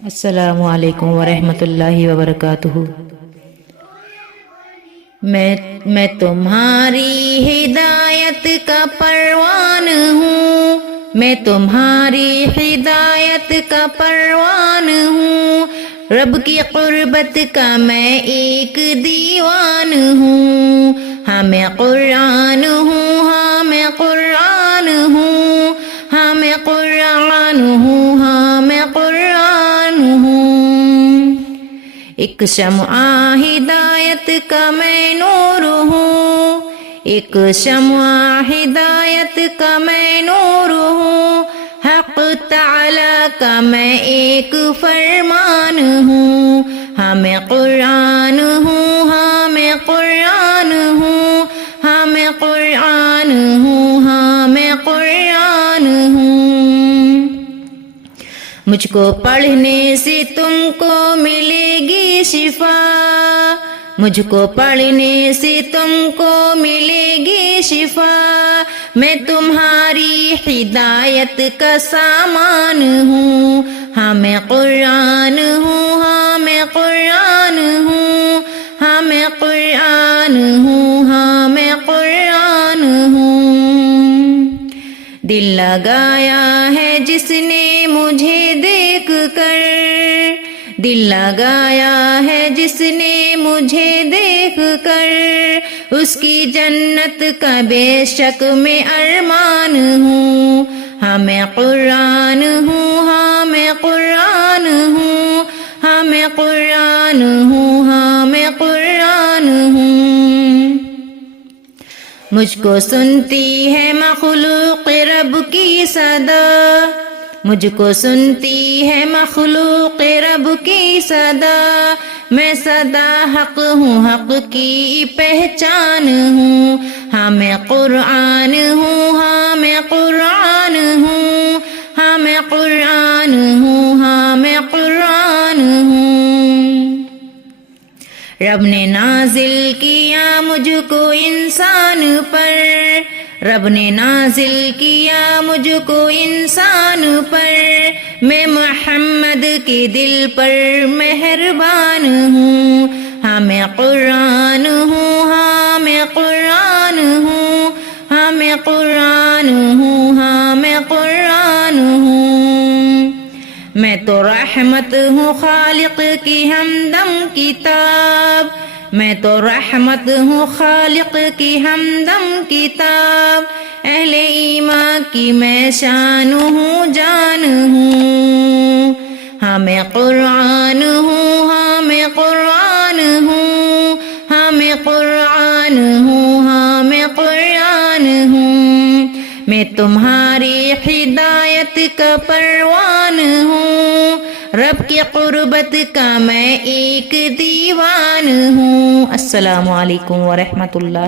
السلام علیکم ورحمۃ اللہ وبرکاتہ۔ میں تمہاری ہدایت کا پروان ہوں، میں تمہاری ہدایت کا پروان ہوں، رب کی قربت کا میں ایک دیوان ہوں، ہاں میں قرآن ہوں، ہاں میں قرآن ہوں، ہاں میں قرآن ہوں، ہاں میں قرآن ہوں۔ ایک شمع ہدایت کا میں نور ہوں، ایک شمع ہدایت کا میں نور ہوں، حق تعالی کا میں ایک فرمان ہوں، ہاں میں قرآن ہوں، ہاں میں قرآن ہوں، ہاں میں قرآن ہوں، ہاں میں قرآن ہوں۔ مجھ کو پڑھنے سے تم کو ملے گی شفا، مجھ کو پڑھنے سے تم کو ملے گی شفا، میں تمہاری ہدایت کا سامان ہوں، ہاں میں قرآن ہوں، ہاں میں قرآن ہوں، ہاں میں قرآن ہوں، ہاں میں قرآن ہوں۔ دل لگایا ہے جس نے مجھے دیکھ کر، دل لگایا ہے جس نے مجھے دیکھ کر، اس کی جنت کا بے شک میں ارمان ہوں، ہاں میں قرآن ہوں، ہاں میں قرآن ہوں، ہاں میں قرآن ہوں، ہاں میں قرآن ہوں۔ مجھ کو سنتی ہے مخلوق رب کی صدا، مجھ کو سنتی ہے مخلوق رب کی صدا، میں صدا حق ہوں، حق کی پہچان ہوں، ہاں میں قرآن ہوں، ہاں میں قرآن ہوں، ہاں میں قرآن ہوں، ہاں میں قرآن ہوں۔ رب نے نازل کیا مجھ کو انسان پر، رب نے نازل کیا مجھ کو انسان پر، میں محمد کے دل پر مہربان ہوں، ہاں میں قرآن ہوں، ہاں میں قرآن ہوں، ہاں میں قرآن ہوں، ہاں میں قرآن ہوں۔ میں تو رحمت ہوں خالق کی ہمدم کتاب، میں تو رحمت ہوں خالق کی ہمدم کتاب، اہل ایمان کی میں شان ہوں، جان ہوں، ہاں میں قرآن ہوں، ہاں میں قرآن ہوں، ہاں میں قرآن ہوں، ہاں میں قرآن ہوں۔ میں تمہاری ہدایت کا پروان ہوں، رب کی قربت کا میں ایک دیوان ہوں۔ السلام علیکم ورحمۃ اللہ۔